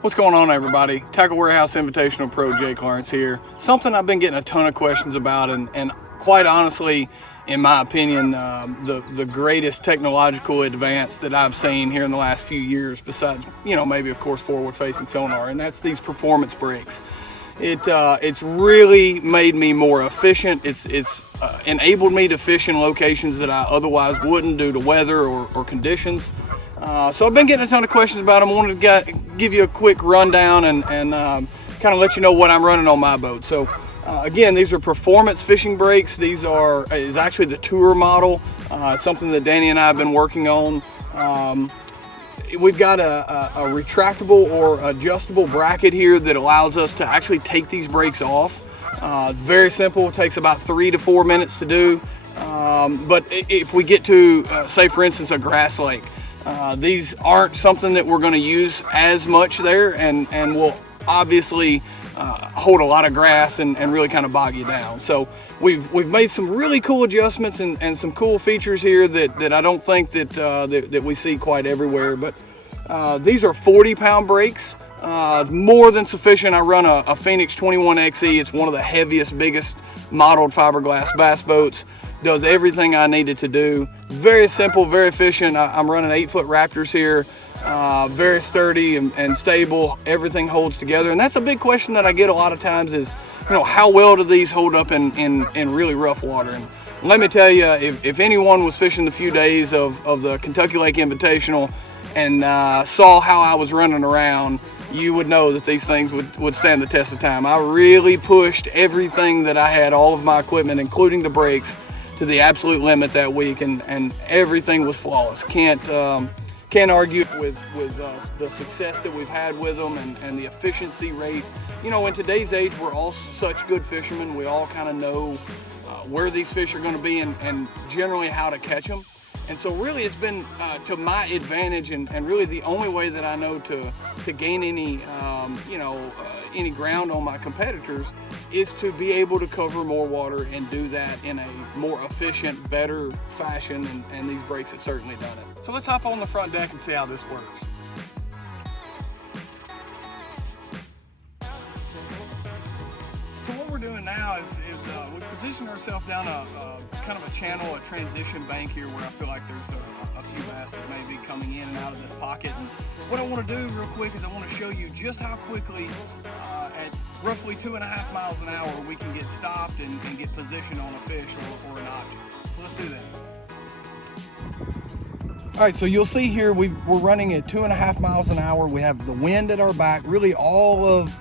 What's going on, everybody? Tackle Warehouse Invitational Pro Jake Lawrence here. Something I've been getting a ton of questions about, and quite honestly, in my opinion, the greatest technological advance that I've seen here in the last few years, besides, maybe of course forward-facing sonar, and that's these performance brakes. It's really made me more efficient. It's enabled me to fish in locations that I otherwise wouldn't due to weather or conditions. So I've been getting a ton of questions about them. I wanted to give you a quick rundown and kind of let you know what I'm running on my boat. So again, these are performance fishing brakes. These is actually the tour model, something that Danny and I have been working on. We've got a retractable or adjustable bracket here that allows us to actually take these brakes off. Very simple, it takes about 3 to 4 minutes to do. But if we get to, say for instance, a grass lake, these aren't something that we're going to use as much there, and will obviously hold a lot of grass and really kind of bog you down. So we've made some really cool adjustments and some cool features here that I don't think that we see quite everywhere. But these are 40-pound brakes, more than sufficient. I run a Phoenix 21XE. It's one of the heaviest, biggest modeled fiberglass bass boats. Does everything I needed to do. Very simple, very efficient. I'm running 8-foot Raptors here. Very sturdy and stable. Everything holds together. And that's a big question that I get a lot of times is, how well do these hold up in really rough water? And let me tell you, if anyone was fishing the few days of the Kentucky Lake Invitational and saw how I was running around, you would know that these things would stand the test of time. I really pushed everything that I had, all of my equipment, including the brakes, to the absolute limit that week, and everything was flawless. Can't argue with the success that we've had with them and the efficiency rate. In today's age, we're all such good fishermen. We all kind of know where these fish are going to be and generally how to catch them. And so really it's been to my advantage, and really the only way that I know to gain any any ground on my competitors is to be able to cover more water and do that in a more efficient, better fashion, and these brakes have certainly done it. So let's hop on the front deck and see how this works. So what we're doing now is we position ourselves down a kind of a channel, a transition bank here where I feel like there's a few bass that may be coming in and out of this pocket. And what I want to do real quick is I want to show you just how quickly at roughly 2.5 miles an hour we can get stopped and get positioned on a fish or an object. So let's do that. All right, so you'll see here we're running at 2.5 miles an hour. We have the wind at our back. Really all of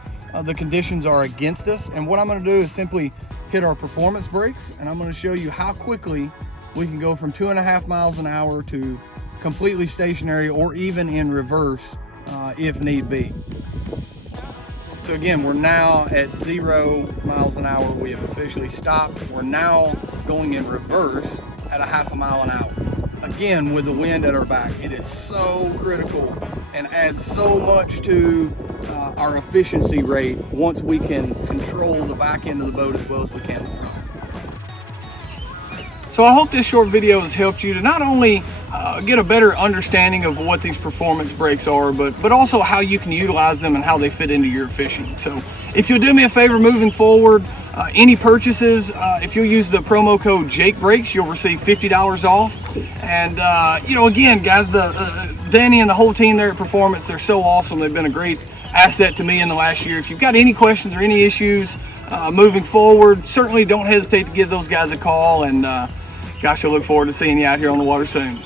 the conditions are against us. And what I'm going to do is simply hit our performance brakes, and I'm going to show you how quickly we can go from 2.5 miles an hour to completely stationary or even in reverse if need be. So again, we're now at 0 miles an hour. We have officially stopped. We're now going in reverse at 0.5 mile an hour. Again, with the wind at our back, it is so critical and adds so much to our efficiency rate once we can control the back end of the boat as well as we can the front. So I hope this short video has helped you to not only get a better understanding of what these performance brakes are, but also how you can utilize them and how they fit into your fishing. So if you'll do me a favor moving forward, any purchases, if you'll use the promo code JakeBrakes, you'll receive $50 off. And again, guys, Danny and the whole team there at Performance, they're so awesome. They've been a great asset to me in the last year. If you've got any questions or any issues moving forward, certainly don't hesitate to give those guys a call. And gosh, I look forward to seeing you out here on the water soon.